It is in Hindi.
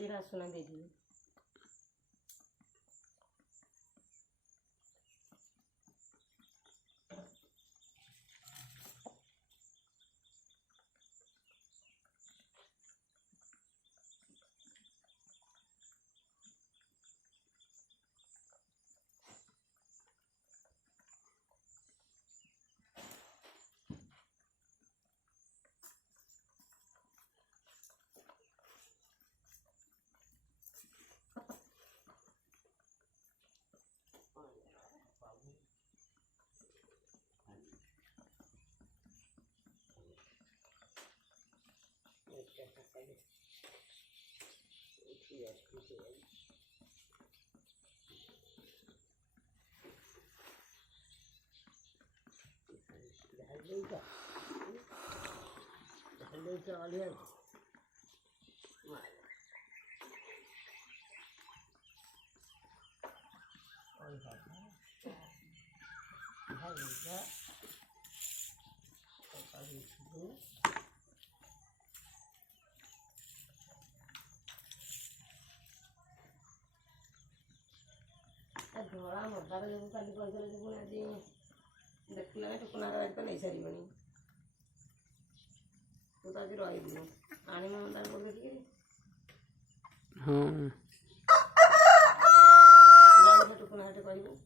सीरा सुना दे दी धड़ा मदार जो काली पैसा पुणी आज देखला टुकुना तो नहीं सारी तू तो आज रही आने मदार बोल देखिए हाँ टुकुना हाटे कहू